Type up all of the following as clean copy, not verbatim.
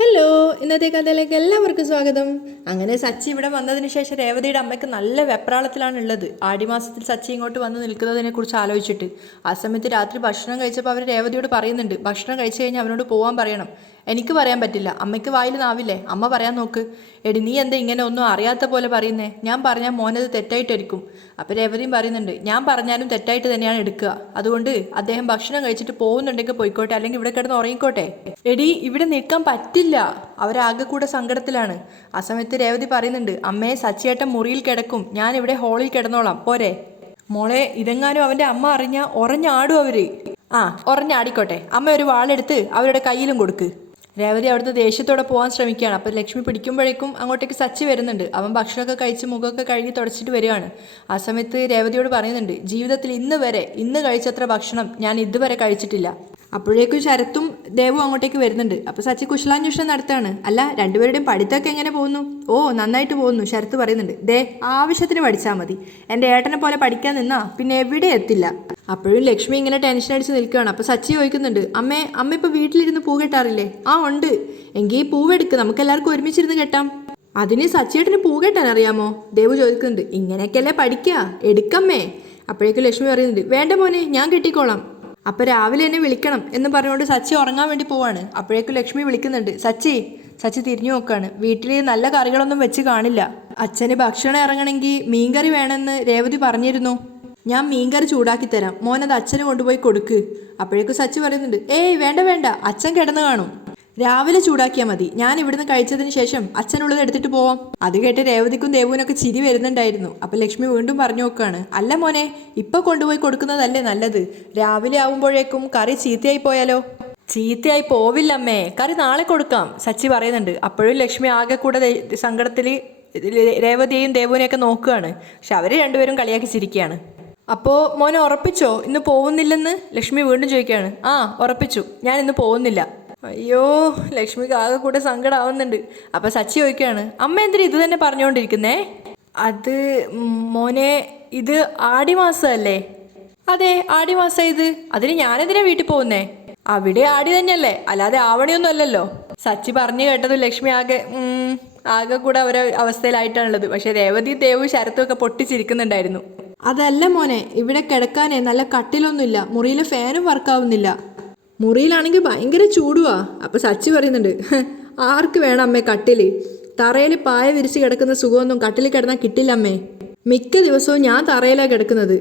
Hello, ഇന്നത്തെ കഥയിലേക്ക് എല്ലാവർക്കും സ്വാഗതം. അങ്ങനെ സച്ചി ഇവിടെ വന്നതിന് ശേഷം രേവതിയുടെ അമ്മയ്ക്ക് നല്ല വെപ്രാളത്തിലാണ് ഉള്ളത്. ആടിമാസത്തിൽ സച്ചി ഇങ്ങോട്ട് വന്ന് നിൽക്കുന്നതിനെ കുറിച്ച് ആലോചിച്ചിട്ട് ആ സമയത്ത് രാത്രി ഭക്ഷണം കഴിച്ചപ്പോൾ അവർ രേവതിയോട് പറയുന്നുണ്ട്, ഭക്ഷണം കഴിച്ചു കഴിഞ്ഞാൽ അവനോട് പോകാൻ പറയണം. എനിക്ക് പറയാൻ പറ്റില്ല, അമ്മയ്ക്ക് വായിൽ നാവില്ലേ, അമ്മ പറയാൻ നോക്ക്. എടി നീ എന്താ ഇങ്ങനെ ഒന്നും അറിയാത്ത പോലെ പറയുന്നേ, ഞാൻ പറഞ്ഞാൽ മോനത് തെറ്റായിട്ടായിരിക്കും. അപ്പോൾ രേവതിയും പറയുന്നുണ്ട്, ഞാൻ പറഞ്ഞാലും തെറ്റായിട്ട് തന്നെയാണ് എടുക്കുക. അതുകൊണ്ട് അദ്ദേഹം ഭക്ഷണം കഴിച്ചിട്ട് പോകുന്നുണ്ടെങ്കിൽ പോയിക്കോട്ടെ, അല്ലെങ്കിൽ ഇവിടെ കിടന്ന് ഉറങ്ങിക്കോട്ടെ. എടി ഇവിടെ നിൽക്കാൻ പറ്റില്ല, അവരാകെ കൂടെ സങ്കടത്തിലാണ്. ആ സമയത്ത് രേവതി പറയുന്നുണ്ട്, അമ്മയെ സച്ചിയേട്ടൻ മുറിയിൽ കിടക്കും, ഞാൻ ഇവിടെ ഹോളിൽ കിടന്നോളാം, പോരെ. മോളെ, ഇതെങ്ങാനും അവൻ്റെ അമ്മ അറിഞ്ഞാൽ ഉറഞ്ഞാടും അവര്. ആ, ഉറഞ്ഞാടിക്കോട്ടെ, അമ്മ ഒരു വാളെടുത്ത് അവരുടെ കയ്യിലും കൊടുക്ക്. രേവതി അവിടുത്തെ ദേഷ്യത്തോടെ പോകാൻ ശ്രമിക്കുകയാണ്. അപ്പോൾ ലക്ഷ്മി പിടിക്കുമ്പോഴേക്കും അങ്ങോട്ടേക്ക് സച്ചി വരുന്നുണ്ട്. അവൻ ഭക്ഷണമൊക്കെ കഴിച്ച് മുഖമൊക്കെ കഴുകി തുടച്ചിട്ട് വരികയാണ്. ആ സമയത്ത് രേവതിയോട് പറയുന്നുണ്ട്, ജീവിതത്തിൽ ഇന്ന് കഴിച്ചത്ര ഭക്ഷണം ഞാൻ ഇതുവരെ കഴിച്ചിട്ടില്ല. അപ്പോഴേക്കും ശരത്തും ദേവും അങ്ങോട്ടേക്ക് വരുന്നുണ്ട്. അപ്പോൾ സച്ചി കുശലാന്വേഷണം നടത്താണ്. അല്ല, രണ്ടുപേരുടെയും പഠിത്തമൊക്കെ എങ്ങനെ പോകുന്നു? ഓ, നന്നായിട്ട് പോകുന്നു, ശരത്ത് പറയുന്നുണ്ട്. ദേ, ആവശ്യത്തിന് പഠിച്ചാൽ മതി, എൻ്റെ ഏട്ടനെ പോലെ പഠിക്കാൻ നിന്നാ പിന്നെ എവിടെ എത്തില്ല. അപ്പോഴും ലക്ഷ്മി ഇങ്ങനെ ടെൻഷൻ അടിച്ച് നിൽക്കുകയാണ്. അപ്പോൾ സച്ചി ചോദിക്കുന്നുണ്ട്, അമ്മ ഇപ്പോൾ വീട്ടിലിരുന്ന് പൂ കെട്ടാറില്ലേ? ആ ഉണ്ട്. എങ്കിൽ ഈ പൂവെടുക്ക്, നമുക്ക് എല്ലാവർക്കും ഒരുമിച്ചിരുന്ന് കെട്ടാം. അതിന് സച്ചിയേട്ടന് പൂ കെട്ടാൻ അറിയാമോ? ദേവ് ചോദിക്കുന്നുണ്ട്. ഇങ്ങനെയൊക്കെയല്ലേ പഠിക്കുക, എടുക്കമ്മേ. അപ്പോഴേക്കും ലക്ഷ്മി പറയുന്നുണ്ട്, വേണ്ട മോനെ, ഞാൻ കെട്ടിക്കോളാം. അപ്പോൾ രാവിലെ എന്നെ വിളിക്കണം എന്ന് പറഞ്ഞുകൊണ്ട് സച്ചി ഉറങ്ങാൻ വേണ്ടി പോവാണ്. അപ്പോഴേക്കും ലക്ഷ്മി വിളിക്കുന്നുണ്ട്, സച്ചി തിരിഞ്ഞു നോക്കാണ്. വീട്ടിൽ നല്ല കറികളൊന്നും വെച്ച് കാണില്ല. അച്ഛന് ഭക്ഷണം ഇറങ്ങണമെങ്കിൽ മീൻകറി വേണമെന്ന് രേവതി പറഞ്ഞിരുന്നു. ഞാൻ മീൻകറി ചൂടാക്കി തരാം, മോനത് അച്ഛന് കൊണ്ടുപോയി കൊടുക്ക്. അപ്പോഴേക്കും സച്ചി പറയുന്നുണ്ട്, ഏയ് വേണ്ട, അച്ഛൻ കിടന്നു കാണും, രാവിലെ ചൂടാക്കിയാൽ മതി. ഞാൻ ഇവിടുന്ന് കഴിച്ചതിന് ശേഷം അച്ഛനുള്ളത് എടുത്തിട്ട് പോവാം. അത് കേട്ട് രേവതിക്കും ദേവുവിനൊക്കെ ചിരി വരുന്നുണ്ടായിരുന്നു. അപ്പം ലക്ഷ്മി വീണ്ടും പറഞ്ഞു നോക്കുകയാണ്, അല്ല മോനെ, ഇപ്പം കൊണ്ടുപോയി കൊടുക്കുന്നതല്ലേ നല്ലത്, രാവിലെ ആവുമ്പോഴേക്കും കറി ചീത്തയായി പോയാലോ? ചീത്തയായി പോവില്ലമ്മേ, കറി നാളെ കൊടുക്കാം, സച്ചി പറയുന്നുണ്ട്. അപ്പോഴും ലക്ഷ്മി ആകെ കൂടെ സങ്കടത്തിൽ രേവതിയെയും ദേവുവിനെയൊക്കെ നോക്കുകയാണ്. പക്ഷെ അവർ രണ്ടുപേരും കളിയാക്കി ചിരിക്കുകയാണ്. അപ്പോൾ മോനെ ഉറപ്പിച്ചോ ഇന്ന് പോകുന്നില്ലെന്ന് ലക്ഷ്മി വീണ്ടും ചോദിക്കുകയാണ്. ആ, ഉറപ്പിച്ചു, ഞാൻ ഇന്ന് പോകുന്നില്ല. അയ്യോ, ലക്ഷ്മിക്ക് ആകെ കൂടെ സങ്കടമാവുന്നുണ്ട്. അപ്പം സച്ചി ചോദിക്കുകയാണ്, അമ്മ എന്തിനാ ഇത് തന്നെ പറഞ്ഞുകൊണ്ടിരിക്കുന്നേ? അത് മോനെ, ഇത് ആടിമാസമല്ലേ? അതെ, ആടിമാസം ഇത്. അതിന് ഞാനെന്തിനാ വീട്ടിൽ പോകുന്നേ? അവിടെ ആടി തന്നെയല്ലേ, അല്ലാതെ ആവണിയൊന്നും അല്ലല്ലോ. സച്ചി പറഞ്ഞു കേട്ടത് ലക്ഷ്മി ആകെ കൂടെ അവരെ അവസ്ഥയിലായിട്ടാണുള്ളത്. പക്ഷെ രേവതി ദേവും ശരത്തും ഒക്കെ പൊട്ടിച്ചിരിക്കുന്നുണ്ടായിരുന്നു. അതല്ല മോനെ, ഇവിടെ കിടക്കാനേ നല്ല കട്ടിലൊന്നുമില്ല, മുറിയിലെ ഫാനും വർക്കാവുന്നില്ല. മുറിയിലാണെങ്കിൽ ഭയങ്കര ചൂടുവാ. അപ്പം സച്ചി പറയുന്നുണ്ട്, ആർക്ക് വേണം അമ്മേ കട്ടില്? തറയിൽ പായ വിരിച്ച് കിടക്കുന്ന സുഖമൊന്നും കട്ടിൽ കിടന്നാൽ കിട്ടില്ല അമ്മേ. മിക്ക ദിവസവും ഞാൻ തറയിലാണ് കിടക്കുന്നത്.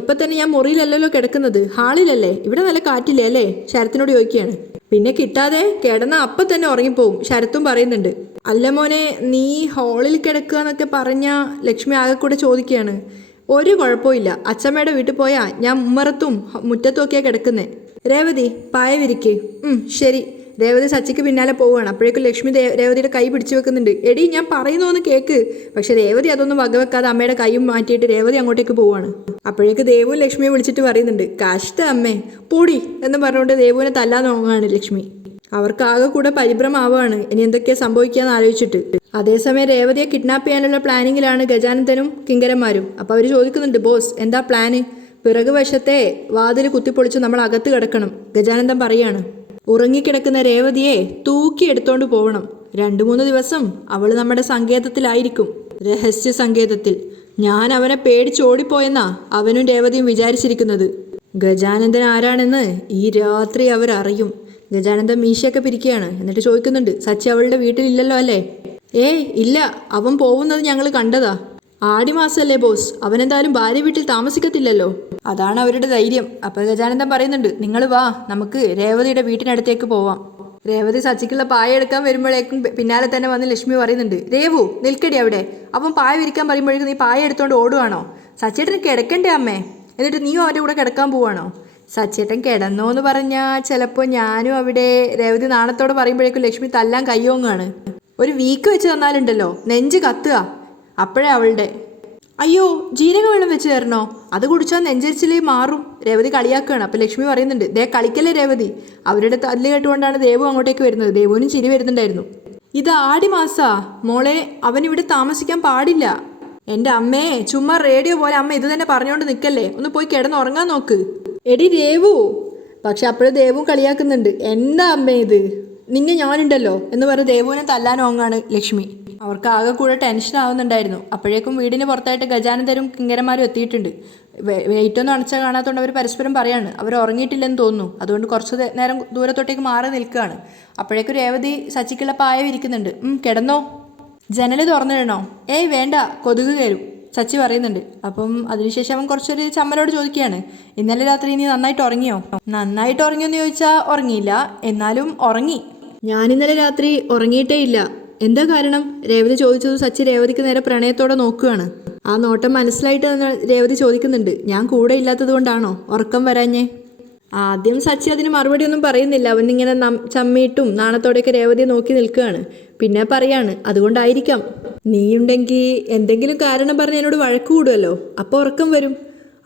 ഇപ്പം തന്നെ ഞാൻ മുറിയിലല്ലല്ലോ കിടക്കുന്നത്, ഹാളിലല്ലേ, ഇവിടെ നല്ല കാറ്റില്ലേ അല്ലേ? ശരത്തിനോട് ചോദിക്കുകയാണ്. പിന്നെ കിട്ടാതെ കിടന്ന അപ്പം തന്നെ ഉറങ്ങിപ്പോവും, ശരത്തും പറയുന്നുണ്ട്. അല്ല മോനെ, നീ ഹാളിൽ കിടക്കുക എന്നൊക്കെ പറഞ്ഞാൽ ലക്ഷ്മി ആകെ കൂടെ ചോദിക്കുകയാണ്. ഒരു കുഴപ്പമില്ല, അച്ഛമ്മയുടെ വീട്ടിൽ പോയാൽ ഞാൻ ഉമ്മറത്തും മുറ്റത്തും ഒക്കെയാണ് കിടക്കുന്നത്. രേവതി, പായ വിരിക്ക്. ശരി. രേവതി സച്ചിക്ക് പിന്നാലെ പോവുകയാണ്. അപ്പോഴേക്കും ലക്ഷ്മി രേവതിയുടെ കൈ പിടിച്ചു വെക്കുന്നുണ്ട്. എടി, ഞാൻ പറയുന്നോന്ന് കേക്ക്. പക്ഷെ രേവതി അതൊന്നും വകവെക്കാതെ അമ്മയുടെ കൈയും മാറ്റിയിട്ട് രേവതി അങ്ങോട്ടേക്ക് പോവാണ്. അപ്പോഴേക്ക് ദേവും ലക്ഷ്മിയെ വിളിച്ചിട്ട് പറയുന്നുണ്ട്, കഷ്ട അമ്മേ, പൊടി എന്ന് പറഞ്ഞുകൊണ്ട് ദേവുവിനെ തല്ലാൻ നോങ്ങുകയാണ് ലക്ഷ്മി. അവർക്ക് ആകെ കൂടെ പരിഭ്രമാവുകയാണ്, ഇനി എന്തൊക്കെയാ സംഭവിക്കാന്ന് ആലോചിച്ചിട്ട്. അതേസമയം രേവതിയെ കിഡ്നാപ്പ് ചെയ്യാനുള്ള പ്ലാനിങ്ങിലാണ് ഗജാനന്ദനും കിങ്കരന്മാരും. അപ്പോൾ അവർ ചോദിക്കുന്നുണ്ട്, ബോസ് എന്താ പ്ലാന്? പിറകു വശത്തെ വാതിൽ കുത്തിപ്പൊളിച്ച് നമ്മൾ അകത്ത് കിടക്കണം. ഗജാനന്ദൻ പറയാണ്, ഉറങ്ങിക്കിടക്കുന്ന രേവതിയെ തൂക്കി എടുത്തോണ്ട് പോകണം. 2-3 ദിവസം അവൾ നമ്മുടെ സങ്കേതത്തിലായിരിക്കും, രഹസ്യ സങ്കേതത്തിൽ. ഞാൻ അവനെ പേടിച്ചോടിപ്പോയെന്നാ അവനും രേവതിയും വിചാരിച്ചിരിക്കുന്നത്. ഗജാനന്ദൻ ആരാണെന്ന് ഈ രാത്രി അവരറിയും. ഗജാനന്ദൻ മീശയൊക്കെ പിരിക്കുകയാണ്. എന്നിട്ട് ചോദിക്കുന്നുണ്ട്, സച്ചി അവളുടെ വീട്ടിലില്ലല്ലോ അല്ലേ? ഏയ് ഇല്ല, അവൻ പോകുന്നത് ഞങ്ങൾ കണ്ടതാ. ആടിമാസല്ലേ ബോസ്, അവനെന്തായാലും ഭാര്യ വീട്ടിൽ താമസിക്കത്തില്ലല്ലോ, അതാണ് അവരുടെ ധൈര്യം. അപ്പോൾ ഗജാനന്ദൻ പറയുന്നുണ്ട്, നിങ്ങൾ വാ, നമുക്ക് രേവതിയുടെ വീട്ടിനടുത്തേക്ക് പോവാം. രേവതി സച്ചിക്കുള്ള പായ എടുക്കാൻ വരുമ്പോഴേക്കും പിന്നാലെ തന്നെ വന്ന് ലക്ഷ്മി പറയുന്നുണ്ട്, രേവു നിൽക്കടി അവിടെ. അവൻ പായ വിരിക്കാൻ പറയുമ്പോഴേക്കും നീ പായ എടുത്തോണ്ട് ഓടുവാണോ? സച്ചേട്ടന് കിടക്കണ്ടേ അമ്മേ? എന്നിട്ട് നീയും അവൻ്റെ കൂടെ കിടക്കാൻ പോവാണോ? സച്ചേട്ടൻ കിടന്നോ എന്ന് പറഞ്ഞാൽ ചിലപ്പോൾ ഞാനും അവിടെ. രേവതി നാണത്തോടെ പറയുമ്പോഴേക്കും ലക്ഷ്മി തല്ലാൻ കയ്യോങ്ങാണ്. ഒരു വീക്ക് വെച്ച് തന്നാലുണ്ടല്ലോ നെഞ്ച് കത്തുക. അപ്പോഴേ അവളുടെ, അയ്യോ ജീരക വെള്ളം വെച്ച് തരണോ? അത് കുടിച്ചാൽ നെഞ്ചരിച്ചിലേ മാറും. രേവതി കളിയാക്കുകയാണ്. അപ്പോൾ ലക്ഷ്മി പറയുന്നുണ്ട്, ദേ കളിക്കല്ലേ രേവതി. അവരുടെ തല്ല് കേട്ടുകൊണ്ടാണ് ദേവു അങ്ങോട്ടേക്ക് വരുന്നത്. ദേവുവിനും ചിരി വരുന്നുണ്ടായിരുന്നു. ഇത് ആടിമാസാ മോളെ, അവനിവിടെ താമസിക്കാൻ പാടില്ല. എൻ്റെ അമ്മേ, ചുമ്മാ റേഡിയോ പോലെ അമ്മ ഇത് തന്നെ പറഞ്ഞുകൊണ്ട് നിൽക്കല്ലേ, ഒന്ന് പോയി കിടന്നുറങ്ങാൻ നോക്ക്. എടി രേവു. പക്ഷെ അപ്പോഴും ദേവും കളിയാക്കുന്നുണ്ട്, എന്താ അമ്മേ ഇത്? നിന്നെ ഞാനുണ്ടല്ലോ എന്ന് പറഞ്ഞ് ദേവുവിനെ തല്ലാനോങ്ങാണ് ലക്ഷ്മി. അവർക്ക് ആകെ കൂടെ ടെൻഷൻ ആവുന്നുണ്ടായിരുന്നു. അപ്പോഴേക്കും വീടിന് പുറത്തായിട്ട് ഗജാനന്ദരും കിങ്കരന്മാരും എത്തിയിട്ടുണ്ട്. വെയിറ്റൊന്നും അണച്ചാൽ കാണാത്തതുകൊണ്ട് അവർ പരസ്പരം പറയാണ് അവർ ഉറങ്ങിയിട്ടില്ലെന്ന് തോന്നുന്നു. അതുകൊണ്ട് കുറച്ച് നേരം ദൂരത്തോട്ടേക്ക് മാറി നിൽക്കുകയാണ്. അപ്പോഴേക്കും രേവതി സച്ചിക്കുള്ള പായ വിരിക്കുന്നുണ്ട്. കിടന്നോ, ജനൽ തുറന്നിടണോ? ഏയ് വേണ്ട, കൊതുക് കയറും, സച്ചി പറയുന്നുണ്ട്. അപ്പം അതിനുശേഷം അവൻ കുറച്ചൊരു ചമ്മലോട് ചോദിക്കുകയാണ്, ഇന്നലെ രാത്രി നീ നന്നായിട്ട് ഉറങ്ങിയോ? നന്നായിട്ട് ഉറങ്ങിയോന്ന് ചോദിച്ചാൽ ഉറങ്ങിയില്ല, എന്നാലും ഉറങ്ങി. ഞാൻ ഇന്നലെ രാത്രി ഉറങ്ങിയിട്ടേ ഇല്ല. എന്താ കാരണം? രേവതി ചോദിച്ചത് സച്ചി രേവതിക്ക് നേരെ പ്രണയത്തോടെ നോക്കുകയാണ്. ആ നോട്ടം മനസ്സിലായിട്ട് രേവതി ചോദിക്കുന്നുണ്ട്, ഞാൻ കൂടെ ഇല്ലാത്തത് കൊണ്ടാണോ ഉറക്കം വരാഞ്ഞേ? ആദ്യം സച്ചി അതിന് മറുപടി ഒന്നും പറയുന്നില്ല. അവനിങ്ങനെ ചമ്മിയിട്ടും നാണത്തോടെയൊക്കെ രേവതിയെ നോക്കി നിൽക്കുകയാണ്. പിന്നെ പറയാണ്, അതുകൊണ്ടായിരിക്കാം. നീയുണ്ടെങ്കിൽ എന്തെങ്കിലും കാരണം പറഞ്ഞ് എന്നോട് വഴക്ക് കൂടുമല്ലോ, അപ്പോൾ ഉറക്കം വരും.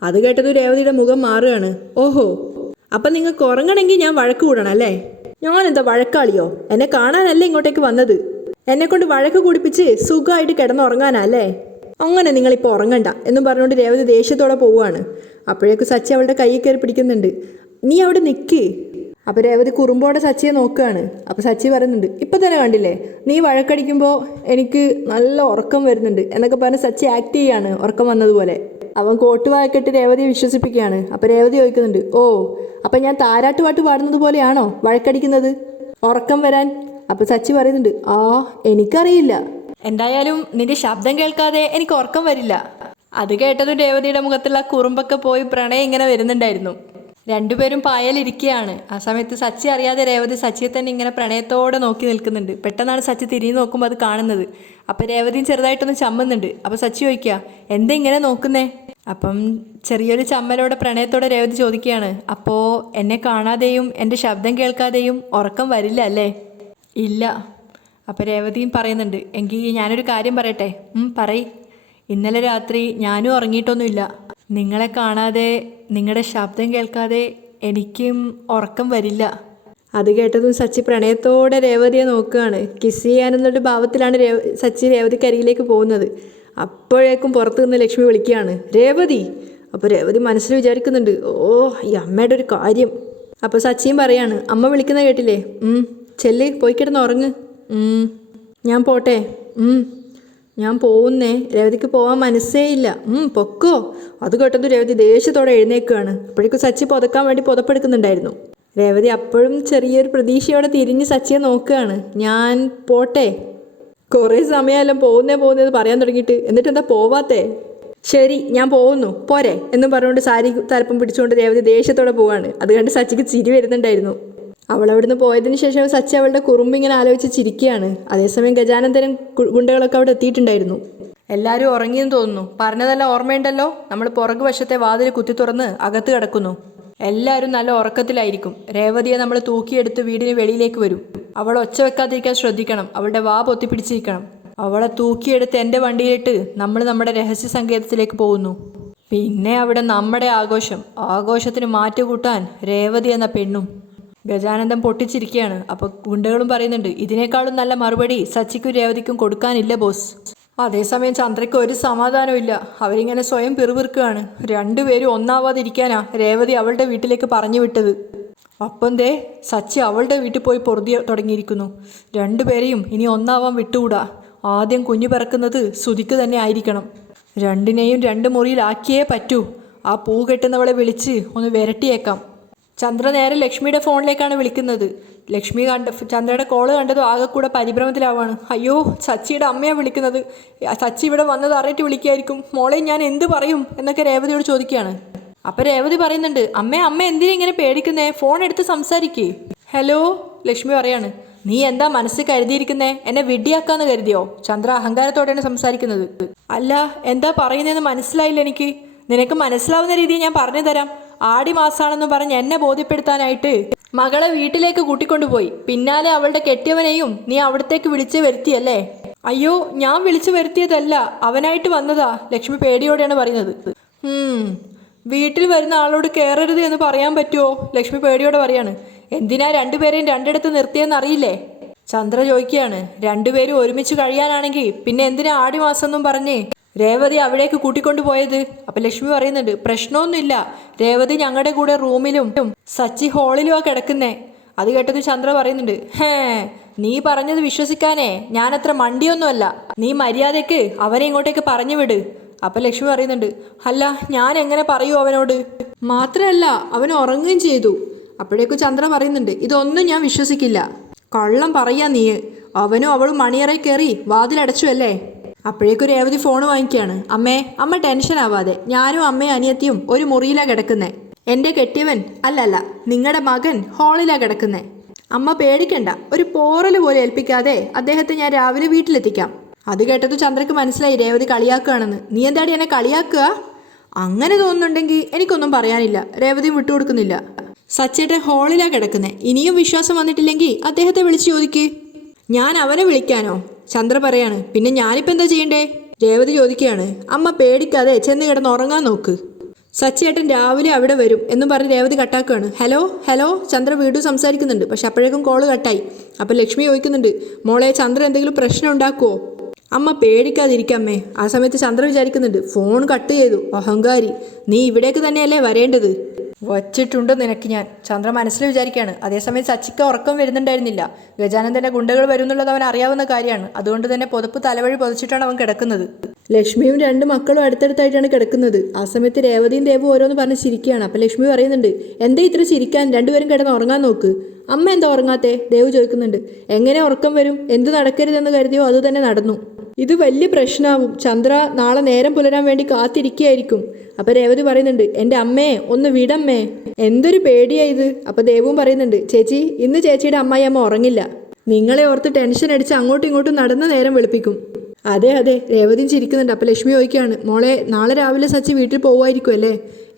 അത് കേട്ടത് രേവതിയുടെ മുഖം മാറുകയാണ്. ഓഹോ, അപ്പം നിങ്ങൾക്ക് ഉറങ്ങണമെങ്കിൽ ഞാൻ വഴക്ക് കൂടണം അല്ലേ? ഞാനെന്താ വഴക്കാളിയോ? എന്നെ കാണാനല്ലേ ഇങ്ങോട്ടേക്ക് വന്നത്? എന്നെ കൊണ്ട് വഴക്ക് കൂടിപ്പിച്ച് സുഖമായിട്ട് കിടന്നുറങ്ങാനല്ലേ? അങ്ങനെ നിങ്ങളിപ്പോൾ ഉറങ്ങണ്ട എന്നും പറഞ്ഞുകൊണ്ട് രേവതി ദേഷ്യത്തോടെ പോവുകയാണ്. അപ്പോഴേക്കും സച്ചി അവളുടെ കൈ കയറി പിടിക്കുന്നുണ്ട്. നീ അവിടെ നിൽക്ക്. അപ്പോൾ രേവതി കുറുമ്പോടെ സച്ചിയെ നോക്കുകയാണ്. അപ്പോൾ സച്ചി പറയുന്നുണ്ട്, ഇപ്പം തന്നെ കണ്ടില്ലേ നീ വഴക്കടിക്കുമ്പോൾ എനിക്ക് നല്ല ഉറക്കം വരുന്നുണ്ട് എന്നൊക്കെ പറഞ്ഞ് സച്ചി ആക്ട് ചെയ്യാണ് ഉറക്കം വന്നതുപോലെ. അവൻ കോട്ടുവായൊക്കെ രേവതിയെ വിശ്വസിപ്പിക്കുകയാണ്. അപ്പോൾ രേവതി ചോദിക്കുന്നുണ്ട്, ഓ അപ്പം ഞാൻ താരാട്ടുപാട്ട് പാടുന്നത് പോലെയാണോ വഴക്കടിക്കുന്നത് ഉറക്കം വരാൻ? അപ്പോൾ സച്ചി പറയുന്നുണ്ട്, ആ എനിക്കറിയില്ല, എന്തായാലും നിന്റെ ശബ്ദം കേൾക്കാതെ എനിക്ക് ഉറക്കം വരില്ല. അത് കേട്ടതും രേവതിയുടെ മുഖത്തുള്ള കുറുമ്പൊക്കെ പോയി പ്രണയം ഇങ്ങനെ വരുന്നുണ്ടായിരുന്നു. രണ്ടുപേരും പായലിരിക്കുകയാണ്. ആ സമയത്ത് സച്ചി അറിയാതെ രേവതി സച്ചിയെ തന്നെ ഇങ്ങനെ പ്രണയത്തോടെ നോക്കി നിൽക്കുന്നുണ്ട്. പെട്ടെന്നാണ് സച്ചി തിരിഞ്ഞു നോക്കുമ്പോൾ അത് കാണുന്നത്. അപ്പം രേവതിയും ചെറുതായിട്ടൊന്ന് ചമ്മുന്നുണ്ട്. അപ്പോൾ സച്ചി ചോദിക്കുക, എന്താ ഇങ്ങനെ നോക്കുന്നേ? അപ്പം ചെറിയൊരു ചമ്മലോടെ പ്രണയത്തോടെ രേവതി ചോദിക്കുകയാണ്, അപ്പോൾ എന്നെ കാണാതെയും എൻ്റെ ശബ്ദം കേൾക്കാതെയും ഉറക്കം വരില്ല അല്ലേ? ഇല്ല. അപ്പോൾ രേവതിയും പറയുന്നുണ്ട്, എങ്കിൽ ഞാനൊരു കാര്യം പറയട്ടെ? പറയ്. ഇന്നലെ രാത്രി ഞാനും ഉറങ്ങിയിട്ടൊന്നുമില്ല. നിങ്ങളെ കാണാതെ നിങ്ങളുടെ ശബ്ദം കേൾക്കാതെ എനിക്കും ഉറക്കം വരില്ല. അത് കേട്ടതും സച്ചി പ്രണയത്തോടെ രേവതിയെ നോക്കുകയാണ്. കിസ് ചെയ്യാനെന്നൊരു ഭാവത്തിലാണ് സച്ചി രേവതിക്കരികിലേക്ക് പോകുന്നത്. അപ്പോഴേക്കും പുറത്തു നിന്ന് ലക്ഷ്മി വിളിക്കുകയാണ്, രേവതി. അപ്പോൾ രേവതി മനസ്സിൽ വിചാരിക്കുന്നുണ്ട്, ഓ ഈ അമ്മയുടെ ഒരു കാര്യം. അപ്പോൾ സച്ചിയും പറയാണ്, അമ്മ വിളിക്കുന്ന കേട്ടില്ലേ? ചെല്ല്, പോയി കിടന്ന് ഉറങ്ങ്. ഞാൻ പോട്ടെ? ഞാൻ പോകുന്നേ. രേവതിക്ക് പോകാൻ മനസ്സേ ഇല്ല. പൊക്കോ. അത് കേട്ടത് രേവതി ദേഷ്യത്തോടെ എഴുന്നേൽക്കുകയാണ്. അപ്പോഴേക്കും സച്ചി പുതക്കാൻ വേണ്ടി പുതപ്പെടുക്കുന്നുണ്ടായിരുന്നു. രേവതി അപ്പോഴും ചെറിയൊരു പ്രതീക്ഷയോടെ തിരിഞ്ഞ് സച്ചിയെ നോക്കുകയാണ്. ഞാൻ പോട്ടെ? കുറേ സമയമെല്ലാം പോകുന്നത് പറയാൻ തുടങ്ങിയിട്ട്, എന്നിട്ട് എന്താ പോവാത്തേ? ശരി, ഞാൻ പോകുന്നു, പോരെ എന്നും പറഞ്ഞുകൊണ്ട് സാരി തലപ്പം പിടിച്ചുകൊണ്ട് രേവതി ദേഷ്യത്തോടെ പോവാണ്. അത് കണ്ട് സച്ചിക്ക് ചിരി വരുന്നുണ്ടായിരുന്നു. അവളവിടുന്ന് പോയതിനു ശേഷം സച്ചി അവളുടെ കുറുമ്പിങ്ങനെ ആലോചിച്ച് ചിരിക്കുകയാണ്. അതേസമയം ഗജാനന്ദനും ഗുണ്ടകളൊക്കെ അവിടെ എത്തിയിട്ടുണ്ടായിരുന്നു. എല്ലാവരും ഉറങ്ങിയെന്ന് തോന്നുന്നു. പറഞ്ഞതെല്ലാം ഓർമ്മയുണ്ടല്ലോ. നമ്മൾ പുറകു വശത്തെ വാതിൽ കുത്തി തുറന്ന് അകത്ത് കിടക്കുന്നു. എല്ലാവരും നല്ല ഉറക്കത്തിലായിരിക്കും. രേവതിയെ നമ്മൾ തൂക്കിയെടുത്ത് വീടിന് വെളിയിലേക്ക് വരും. അവൾ ഒച്ച വെക്കാതിരിക്കാൻ ശ്രദ്ധിക്കണം. അവളുടെ വാ പൊത്തിപ്പിടിച്ചിരിക്കണം. അവളെ തൂക്കിയെടുത്ത് എൻ്റെ വണ്ടിയിലിട്ട് നമ്മൾ നമ്മുടെ രഹസ്യ സങ്കേതത്തിലേക്ക് പോകുന്നു. പിന്നെ അവിടെ നമ്മുടെ ആഘോഷത്തിന് മാറ്റുകൂട്ടാൻ രേവതി എന്ന പെണ്ണും. ഗജാനന്ദൻ പൊട്ടിച്ചിരിക്കുകയാണ്. അപ്പോൾ ഗുണ്ടകളും പറയുന്നുണ്ട്, ഇതിനേക്കാളും നല്ല മറുപടി സച്ചിക്കും രേവതിക്കും കൊടുക്കാനില്ല ബോസ്. അതേസമയം ചന്ദ്രയ്ക്ക് ഒരു സമാധാനവും ഇല്ല. അവരിങ്ങനെ സ്വയം പിറുപിറുക്കുകയാണ്. രണ്ടുപേരും ഒന്നാവാതിരിക്കാനാ രേവതി അവളുടെ വീട്ടിലേക്ക് പറഞ്ഞു വിട്ടത്. അപ്പം ദേ സച്ചി അവളുടെ വീട്ടിൽ പോയി പൊറുതി തുടങ്ങിയിരിക്കുന്നു. രണ്ടുപേരെയും ഇനി ഒന്നാവാൻ വിട്ടുകൂടാ. ആദ്യം കുഞ്ഞു പിറക്കുന്നത് സുധിക്ക് തന്നെ ആയിരിക്കണം. രണ്ടിനെയും രണ്ട് മുറിയിലാക്കിയേ പറ്റൂ. ആ പൂ കെട്ടുന്നവളെ വിളിച്ച് ഒന്ന് വിരട്ടിയേക്കാം. ചന്ദ്ര നേരെ ലക്ഷ്മിയുടെ ഫോണിലേക്കാണ് വിളിക്കുന്നത്. ലക്ഷ്മി ചന്ദ്രയുടെ കോള് കണ്ടതും ആകെ കൂടെ പരിഭ്രമത്തിലാവാണ്. അയ്യോ, സച്ചിയുടെ അമ്മയാണ് വിളിക്കുന്നത്. സച്ചി ഇവിടെ വന്നത് അറിയിട്ട് വിളിക്കായിരിക്കും. മോളെ ഞാൻ എന്ത് പറയും എന്നൊക്കെ രേവതിയോട് ചോദിക്കുകയാണ്. അപ്പോൾ രേവതി പറയുന്നുണ്ട്, അമ്മ എന്തിനാ ഇങ്ങനെ പേടിക്കുന്നേ? ഫോൺ എടുത്ത് സംസാരിക്കേ. ഹലോ, ലക്ഷ്മി പറയാണ്. നീ എന്താ മനസ്സിൽ കരുതിയിരിക്കുന്നേ? എന്നെ വിഡ്ഢിയാക്കാന്ന് കരുതിയോ? ചന്ദ്ര അഹങ്കാരത്തോടെയാണ് സംസാരിക്കുന്നത്. അല്ല, എന്താ പറയുന്നതെന്ന് മനസ്സിലായില്ല എനിക്ക്. നിനക്ക് മനസ്സിലാവുന്ന രീതിയിൽ ഞാൻ പറഞ്ഞു തരാം. ആടിമാസാണെന്ന് പറഞ്ഞ് എന്നെ ബോധ്യപ്പെടുത്താനായിട്ട് മകളെ വീട്ടിലേക്ക് കൂട്ടിക്കൊണ്ടുപോയി. പിന്നാലെ അവളുടെ കെട്ടിയവനെയും നീ അവിടത്തേക്ക് വിളിച്ച് വരുത്തിയല്ലേ? അയ്യോ, ഞാൻ വിളിച്ചു വരുത്തിയതല്ല, അവനായിട്ട് വന്നതാ. ലക്ഷ്മി പേടിയോടെയാണ് പറയുന്നത്. വീട്ടിൽ വരുന്ന ആളോട് കയറരുത് എന്ന് പറയാൻ പറ്റുമോ? ലക്ഷ്മി പേടിയോടെ പറയാണ്. എന്തിനാ രണ്ടുപേരെയും രണ്ടിടത്ത് നിർത്തിയെന്ന് അറിയില്ലേ? ചന്ദ്ര ചോദിക്കുകയാണ്. രണ്ടുപേരും ഒരുമിച്ച് കഴിയാനാണെങ്കിൽ പിന്നെ എന്തിനാ ആടിമാസം എന്നും പറഞ്ഞേ രേവതി അവിടേക്ക് കൂട്ടിക്കൊണ്ടുപോയത്? അപ്പം ലക്ഷ്മി പറയുന്നുണ്ട്, പ്രശ്നമൊന്നുമില്ല. രേവതി ഞങ്ങളുടെ കൂടെ റൂമിലും സച്ചി ഹാളിലുമാ കിടക്കുന്നേ. അത് കേട്ടത് ചന്ദ്ര പറയുന്നുണ്ട്, നീ പറഞ്ഞത് വിശ്വസിക്കാനേ ഞാനത്ര മണ്ടിയൊന്നുമല്ല. നീ മര്യാദയ്ക്ക് അവനെ ഇങ്ങോട്ടേക്ക് പറഞ്ഞു വിട്. അപ്പം ലക്ഷ്മി പറയുന്നുണ്ട്, അല്ല ഞാൻ എങ്ങനെ പറയൂ അവനോട്? മാത്രമല്ല അവൻ ഉറങ്ങുകയും ചെയ്തു. അപ്പോഴേക്കും ചന്ദ്ര പറയുന്നുണ്ട്, ഇതൊന്നും ഞാൻ വിശ്വസിക്കില്ല. കള്ളം പറയാ നീ. അവനും അവളും മണിയറയിൽ കയറി വാതിലടച്ചു അല്ലേ? അപ്പോഴേക്കും രേവതി ഫോൺ വാങ്ങിക്കുകയാണ്. അമ്മ ടെൻഷൻ ആവാതെ, ഞാനും അമ്മയും അനിയത്തിയും ഒരു മുറിയിലാണ് കിടക്കുന്നേ. എൻ്റെ കെട്ടിയവൻ അല്ലല്ല നിങ്ങളുടെ മകൻ ഹാളിലാണ് കിടക്കുന്നേ. അമ്മ പേടിക്കണ്ട, ഒരു പോറൽ പോലെ ഏൽപ്പിക്കാതെ അദ്ദേഹത്തെ ഞാൻ രാവിലെ വീട്ടിലെത്തിക്കാം. അത് കേട്ടത് ചന്ദ്രക്ക് മനസ്സിലായി രേവതി കളിയാക്കുകയാണെന്ന്. നീ എന്താടി എന്നെ കളിയാക്കുക? അങ്ങനെ തോന്നുന്നുണ്ടെങ്കിൽ എനിക്കൊന്നും പറയാനില്ല. രേവതിയും വിട്ടുകൊടുക്കുന്നില്ല. സച്ചേട്ടൻ ഹാളിലാണ് കിടക്കുന്നത്. ഇനിയും വിശ്വാസം വന്നിട്ടില്ലെങ്കിൽ അദ്ദേഹത്തെ വിളിച്ച് ചോദിക്ക്. ഞാൻ അവനെ വിളിക്കാനോ? ചന്ദ്ര പറയാണ്. പിന്നെ ഞാനിപ്പോൾ എന്താ ചെയ്യണ്ടേ? രേവതി ചോദിക്കുകയാണ്. അമ്മ പേടിക്കാതെ ചെന്ന് കിടന്ന് ഉറങ്ങാൻ നോക്ക്. സച്ചേട്ടൻ രാവിലെ അവിടെ വരും എന്നും പറഞ്ഞ് രേവതി കട്ടാക്കുകയാണ്. ഹലോ ചന്ദ്ര വീണ്ടും സംസാരിക്കുന്നുണ്ട്. പക്ഷെ അപ്പോഴേക്കും കോള് കട്ടായി. അപ്പം ലക്ഷ്മി ചോദിക്കുന്നുണ്ട്, മോളെ ചന്ദ്ര എന്തെങ്കിലും പ്രശ്നം ഉണ്ടാക്കുമോ? അമ്മ പേടിക്കാതിരിക്കമ്മേ. ആ സമയത്ത് ചന്ദ്ര വിചാരിക്കുന്നുണ്ട്, ഫോൺ കട്ട് ചെയ്തു, അഹങ്കാരി. നീ ഇവിടേക്ക് തന്നെയല്ലേ വരേണ്ടത്? വച്ചിട്ടുണ്ട് നിനക്ക് ഞാൻ. ചന്ദ്ര മനസ്സിൽ വിചാരിക്കുകയാണ്. അതേസമയം സച്ചിക്ക് ഉറക്കം വരുന്നുണ്ടായിരുന്നില്ല. ഗജാനന്ദൻ്റെ ഗുണ്ടകൾ വരുന്നുള്ളത് അവൻ അറിയാവുന്ന കാര്യമാണ്. അതുകൊണ്ട് തന്നെ പുതപ്പ് തലവഴി പൊതിച്ചിട്ടാണ് അവൻ കിടക്കുന്നത്. ലക്ഷ്മിയും രണ്ട് മക്കളും അടുത്തടുത്തായിട്ടാണ് കിടക്കുന്നത്. ആ സമയത്ത് രേവതിയും ദേവും ഓരോന്ന് പറഞ്ഞ് ചിരിക്കുകയാണ്. അപ്പം ലക്ഷ്മി പറയുന്നുണ്ട്, എന്താ ഇത്ര ചിരിക്കാൻ? രണ്ടുപേരും കിടന്ന് ഉറങ്ങാൻ നോക്ക്. അമ്മ എന്താ ഉറങ്ങാത്തേ? ദേവ് ചോദിക്കുന്നുണ്ട്. എങ്ങനെ ഉറക്കം വരും? എന്ത് നടക്കരുതെന്ന് കരുതിയോ അത് തന്നെ നടന്നു. ഇത് വലിയ പ്രശ്നമാവും. ചന്ദ്ര നാളെ നേരം പുലരാൻ വേണ്ടി കാത്തിരിക്കുകയായിരിക്കും. അപ്പം രേവതി പറയുന്നുണ്ട്, എൻ്റെ അമ്മയെ ഒന്ന് വിടമ്മേ. എന്തൊരു പേടിയാ ഇത്. അപ്പം ദേവും പറയുന്നുണ്ട്, ചേച്ചി ഇന്ന് ചേച്ചിയുടെ അമ്മായിയമ്മ ഉറങ്ങില്ല. നിങ്ങളെ ഓർത്ത് ടെൻഷൻ അടിച്ച് അങ്ങോട്ടും ഇങ്ങോട്ടും നടന്ന നേരം വെളുപ്പിക്കും. അതെ രേവതിയും ചിരിക്കുന്നുണ്ട്. അപ്പം ലക്ഷ്മി ചോദിക്കുകയാണ്, മോളെ നാളെ രാവിലെ സച്ചി വീട്ടിൽ പോവുമായിരിക്കും അല്ലേ?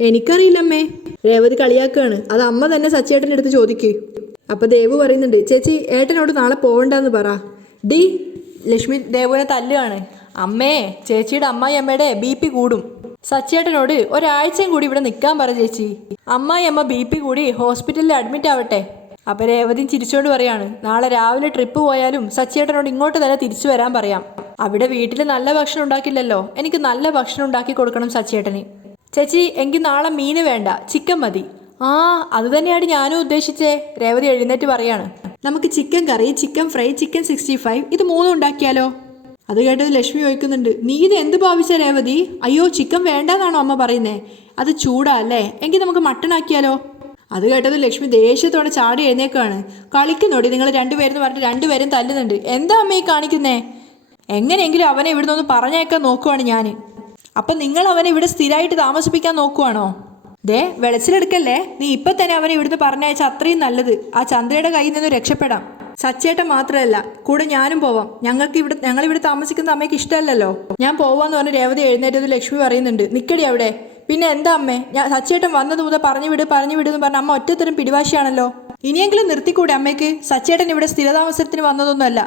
എനിക്കറിയില്ലമ്മേ. രേവതി കളിയാക്കുകയാണ്. അത് അമ്മ തന്നെ സച്ചിയേട്ടൻ്റെ അടുത്ത് ചോദിക്ക്. അപ്പം ദേവ് പറയുന്നുണ്ട്, ചേച്ചി ഏട്ടനോട് നാളെ പോകണ്ടെന്ന് പറ. ഡി ലക്ഷ്മി ദേവുവിനെ തല്ലുകയാണ്. അമ്മേ ചേച്ചിയുടെ അമ്മായിയമ്മയുടെ BP കൂടും. സച്ചിയേട്ടനോട് ഒരാഴ്ചയും കൂടി ഇവിടെ നിൽക്കാൻ പറ ചേച്ചി. അമ്മായിയമ്മ BP കൂടി ഹോസ്പിറ്റലിൽ അഡ്മിറ്റ് ആവട്ടെ. അപ്പം രേവതിയും ചിരിച്ചുകൊണ്ട് പറയാണ്, നാളെ രാവിലെ ട്രിപ്പ് പോയാലും സച്ചിയേട്ടനോട് ഇങ്ങോട്ട് തന്നെ തിരിച്ചു വരാൻ പറയാം. അവിടെ വീട്ടിൽ നല്ല ഭക്ഷണം ഉണ്ടാക്കില്ലല്ലോ. എനിക്ക് നല്ല ഭക്ഷണം ഉണ്ടാക്കി കൊടുക്കണം സച്ചിയേട്ടന്. ചേച്ചി എങ്കിൽ നാളെ മീൻ വേണ്ട, ചിക്കൻ മതി. അത് തന്നെയാണ് ഞാനും ഉദ്ദേശിച്ചേ. രേവതി എഴുന്നേറ്റ് പറയാണ്, നമുക്ക് ചിക്കൻ കറി, ചിക്കൻ ഫ്രൈ, ചിക്കൻ 65 ഇത് മൂന്നും ഉണ്ടാക്കിയാലോ? അത് കേട്ടത് ലക്ഷ്മി ചോദിക്കുന്നുണ്ട്, നീ ഇത് എന്ത് ഭാവിച്ച രേവതി? അയ്യോ ചിക്കൻ വേണ്ടെന്നാണോ അമ്മ പറയുന്നേ? അത് ചൂടാ അല്ലേ? എങ്കിൽ നമുക്ക് മട്ടൺ ആക്കിയാലോ? അത് കേട്ടത് ലക്ഷ്മി ദേഷ്യത്തോടെ ചാടി എഴുന്നേക്കാണ്. കളിക്കുന്നോടി നിങ്ങൾ രണ്ടുപേരെന്ന് പറഞ്ഞിട്ട് രണ്ടുപേരും തല്ലുന്നുണ്ട്. എന്താ അമ്മയെ കാണിക്കുന്നേ? എങ്ങനെയെങ്കിലും അവനെ ഇവിടെ നിന്ന് പറഞ്ഞേക്കാൻ നോക്കുവാണ് ഞാൻ. അപ്പം നിങ്ങൾ അവനെ ഇവിടെ സ്ഥിരമായിട്ട് താമസിപ്പിക്കാൻ നോക്കുവാണോ? വെളച്ചിലെടുക്കല്ലേ. നീ ഇപ്പം തന്നെ അവനെ ഇവിടുന്ന് പറഞ്ഞയച്ച അത്രയും നല്ലത്. ആ ചന്ദ്രയുടെ കയ്യിൽ നിന്ന് രക്ഷപ്പെടാം. സച്ചേട്ടൻ മാത്രമല്ല, കൂടെ ഞാനും പോവാം. ഞങ്ങളിവിടെ താമസിക്കുന്ന അമ്മയ്ക്ക് ഇഷ്ടമല്ലല്ലോ. ഞാൻ പോവാന്ന് പറഞ്ഞ് രേവതി എഴുന്നേറ്റത് ലക്ഷ്മി പറയുന്നുണ്ട്, നിക്കടി അവിടെ. പിന്നെ എന്താ അമ്മേ, സച്ചേട്ടൻ വന്നത് മുതൽ പറഞ്ഞു വിട് എന്ന് പറഞ്ഞ അമ്മ ഒറ്റത്തരം പിടിവാശിയാണല്ലോ. ഇനിയെങ്കിലും നിർത്തിക്കൂടെ അമ്മയ്ക്ക്? സച്ചേട്ടൻ ഇവിടെ സ്ഥിരതാമസത്തിന് വന്നതൊന്നുമല്ല.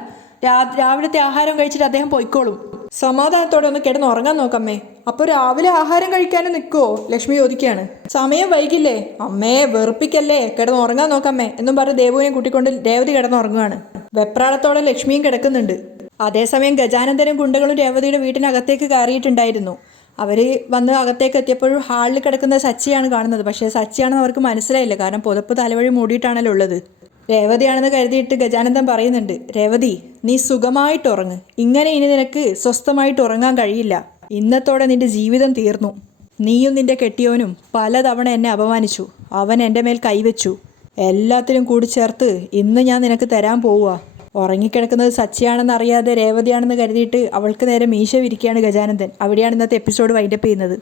രാവിലത്തെ ആഹാരം കഴിച്ചിട്ട് അദ്ദേഹം പോയിക്കോളും. സമാധാനത്തോടെ ഒന്ന് കിടന്ന് ഉറങ്ങാൻ നോക്കമ്മേ. അപ്പോൾ രാവിലെ ആഹാരം കഴിക്കാനും നിൽക്കുമോ? ലക്ഷ്മി ചോദിക്കുകയാണ്. സമയം വൈകില്ലേ അമ്മേ, വെറുപ്പിക്കല്ലേ, കിടന്ന് ഉറങ്ങാൻ നോക്കമ്മേ എന്നും പറഞ്ഞ് ദേവുവിനെ കൂട്ടിക്കൊണ്ട് രേവതി കിടന്നുറങ്ങുകയാണ്. വെപ്രാളത്തോടെ ലക്ഷ്മിയും കിടക്കുന്നുണ്ട്. അതേസമയം ഗജാനന്ദനും ഗുണ്ടകളും രേവതിയുടെ വീട്ടിനകത്തേക്ക് കയറിയിട്ടുണ്ടായിരുന്നു. അവർ വന്ന് അകത്തേക്ക് എത്തിയപ്പോഴും ഹാളിൽ കിടക്കുന്ന സച്ചിയാണ് കാണുന്നത്. പക്ഷേ സച്ചിയാണെന്ന് അവർക്ക് മനസ്സിലായില്ല. കാരണം പുതപ്പ് തലവഴി മൂടിയിട്ടാണല്ലോ ഉള്ളത്. രേവതിയാണെന്ന് കരുതിയിട്ട് ഗജാനന്ദൻ പറയുന്നുണ്ട്, രേവതി നീ സുഖമായിട്ട് ഉറങ്ങ്. ഇങ്ങനെ ഇനി നിനക്ക് സ്വസ്ഥമായിട്ട് ഉറങ്ങാൻ കഴിയില്ല. ഇന്നത്തോടെ നിന്റെ ജീവിതം തീർന്നു. നീയും നിന്റെ കെട്ടിയവനും പലതവണ എന്നെ അപമാനിച്ചു. അവൻ എൻ്റെ മേൽ കൈവച്ചു. എല്ലാത്തിനും കൂടി ചേർത്ത് ഇന്ന് ഞാൻ നിനക്ക് തരാൻ പോവുക. ഉറങ്ങിക്കിടക്കുന്നത് സച്ചിയാണെന്ന് അറിയാതെ രേവതിയാണെന്ന് കരുതിയിട്ട് അവൾക്ക് നേരെ മീശ വിരിക്കുകയാണ് ഗജാനന്ദൻ. അവിടെയാണ് ഇന്നത്തെ എപ്പിസോഡ് വൈൻഡപ്പ് ചെയ്യുന്നത്.